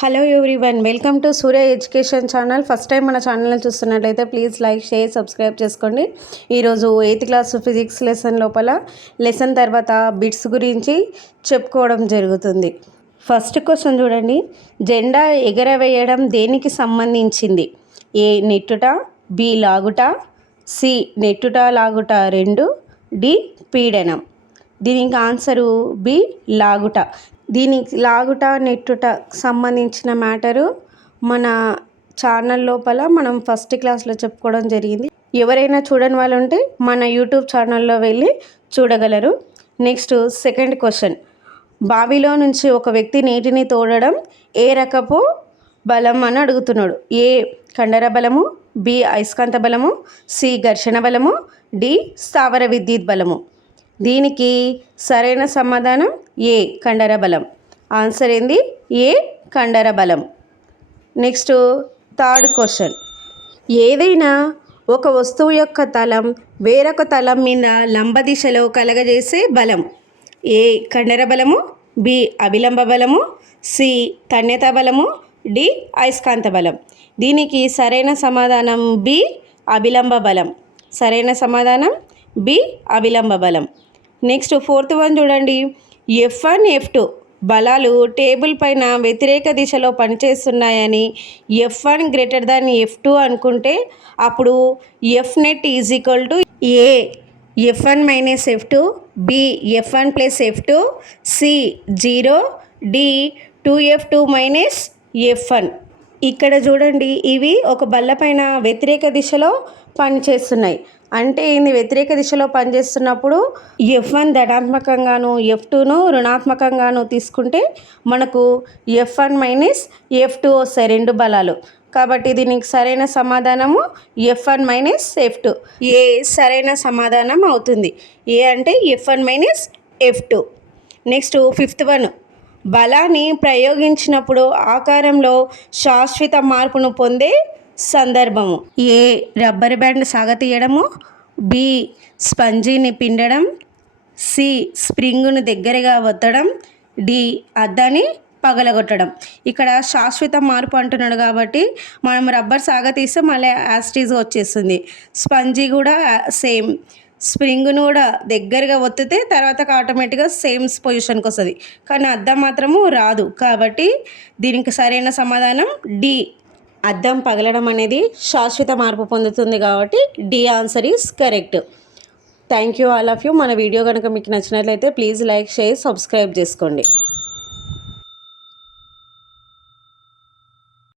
Hello everyone, welcome to Surya education channel. First time మన ఛానల్ని చూస్తున్నట్లయితే ప్లీజ్ లైక్, షేర్, సబ్స్క్రైబ్ చేసుకోండి. ఈరోజు 8th క్లాస్ ఫిజిక్స్ లెసన్ లోపల లెసన్ తర్వాత బిట్స్ గురించి చెప్పుకోవడం జరుగుతుంది. ఫస్ట్ క్వశ్చన్ చూడండి. జెండా ఎగరవేయడం దేనికి సంబంధించింది? ఏ నెట్టుట, బి లాగుట, సి నెట్టుట లాగుట 2, డి పీడనం. దీనికి ఆన్సరు బి లాగుట. దీనికి లాగుట నెట్టుట సంబంధించిన మ్యాటరు మన ఛానల్ లోపల మనం ఫస్ట్ క్లాస్లో చెప్పుకోవడం జరిగింది. ఎవరైనా చూడని వాళ్ళు ఉంటే మన యూట్యూబ్ ఛానల్లో వెళ్ళి చూడగలరు. Next second question. బావిలో నుంచి ఒక వ్యక్తి నీటిని తోడడం ఏ రకపు బలం అని అడుగుతున్నాడు. ఏ కండర బలము, బి అయస్కాంత బలము, సి ఘర్షణ బలము, డి స్థావర విద్యుత్ బలము. దీనికి సరైన సమాధానం ఏ కండర బలం. ఆన్సర్ ఏంది? ఏ కండర బలం. Next third question. ఏదైనా ఒక వస్తువు యొక్క తలం వేరొక తలం మీద లంబ దిశలో కలగజేసే బలం. ఏ కండర బలము, బి అభిలంబ బలము, సి తన్యత బలము, డి అయస్కాంత బలం. దీనికి సరైన సమాధానం బి అభిలంబ బలం. సరైన సమాధానం బి అభిలంబ బలం. నెక్స్ట్ ఫోర్త్ వన్ చూడండి. F1 F2 బలాలు టేబుల్ పైన వ్యతిరేక దిశలో పనిచేస్తున్నాయని F1 > F2 అనుకుంటే అప్పుడు F net is equal to A F1 - F2, B F1 + F2, C 0, D 2F2 - F1. ఇక్కడ చూడండి, ఇవి ఒక బల్ల పైన వ్యతిరేక దిశలో పనిచేస్తున్నాయి. అంటే ఏంది? వ్యతిరేక దిశలో పనిచేస్తున్నప్పుడు F1 ధనాత్మకంగాను F2ను రుణాత్మకంగాను తీసుకుంటే మనకు F1 - F2 వస్తాయి, రెండు బలాలు. కాబట్టి దీనికి సరైన సమాధానము F1 - F2. ఏ సరైన సమాధానం అవుతుంది. ఏ అంటే F1 - F2. Next fifth one. బలాన్ని ప్రయోగించినప్పుడు ఆకారంలో శాశ్వత మార్పును పొందే సందర్భము. ఏ రబ్బర్ బ్యాండ్ సాగతీయడము, బి స్పంజీని పిండడం, సి స్ప్రింగును దగ్గరగా ఒత్తడం, డి అద్దాన్ని పగలగొట్టడం. ఇక్కడ శాశ్వత మార్పు అంటున్నాడు కాబట్టి మనం రబ్బర్ సాగతీస్తే మళ్ళీ యాస్టీజ్గా వచ్చేస్తుంది. స్పంజీ కూడా సేమ్. స్ప్రింగ్ను కూడా దగ్గరగా ఒత్తితే తర్వాత ఆటోమేటిక్గా సేమ్ పొజిషన్కి వస్తుంది. కానీ అద్దం మాత్రము రాదు. కాబట్టి దీనికి సరైన సమాధానం డి. అద్దం పగలడం అనేది శాశ్వత మార్పు పొందుతుంది కాబట్టి D answer is correct. Thank you all of you. మన వీడియో కనుక మీకు నచ్చినట్లయితే ప్లీజ్ లైక్, షేర్, సబ్స్క్రైబ్ చేసుకోండి.